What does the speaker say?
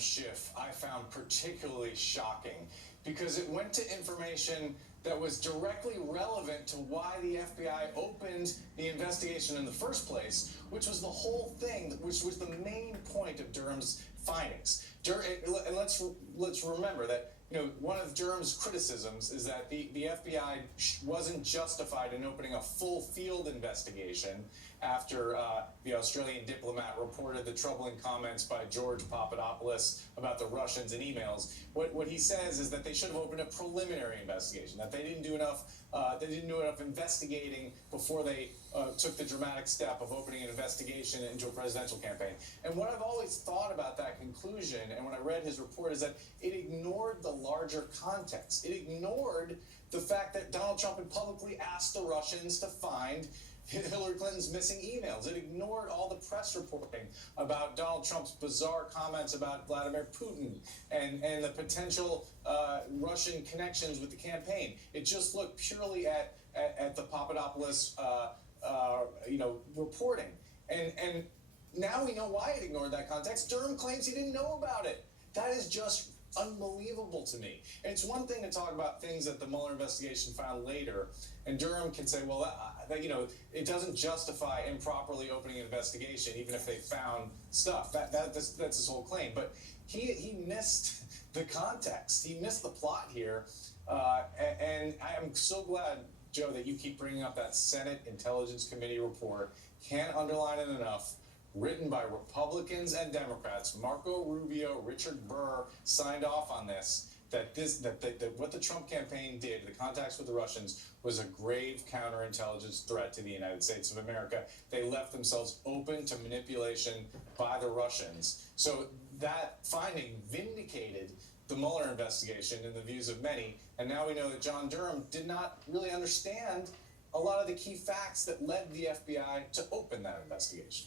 Schiff I found particularly shocking because it went to information that was directly relevant to why the FBI opened the investigation in the first place, which was the whole thing, which was the main point of Durham's findings. And let's remember that one of Durham's criticisms is that the FBI wasn't justified in opening a full field investigation after the Australian diplomat reported the troubling comments by George Papadopoulos about the Russians and emails. What he says is that they should have opened a preliminary investigation, that they didn't do enough investigating before they took the dramatic step of opening an investigation into a presidential campaign. And what I've always thought about that conclusion, and when I read his report, is that it ignored the larger context. It ignored the fact that Donald Trump had publicly asked the Russians to find Hillary Clinton's missing emails. It ignored all the press reporting about Donald Trump's bizarre comments about Vladimir Putin and the potential Russian connections with the campaign. It just looked purely at the Papadopoulos reporting. And now we know why it ignored that context. Durham claims he didn't know about it. That is just unbelievable to me. And it's one thing to talk about things that the Mueller investigation found later, and Durham can say, well, it doesn't justify improperly opening an investigation, even if they found stuff. That's his whole claim. But he missed the context. He missed the plot here. And I'm so glad, Joe, that you keep bringing up that Senate Intelligence Committee report. Can't underline it enough. Written by Republicans and Democrats. Marco Rubio, Richard Burr signed off on this. That what the Trump campaign did, the contacts with the Russians, was a grave counterintelligence threat to the United States of America. They left themselves open to manipulation by the Russians. So that finding vindicated the Mueller investigation in the views of many. And now we know that John Durham did not really understand a lot of the key facts that led the FBI to open that investigation.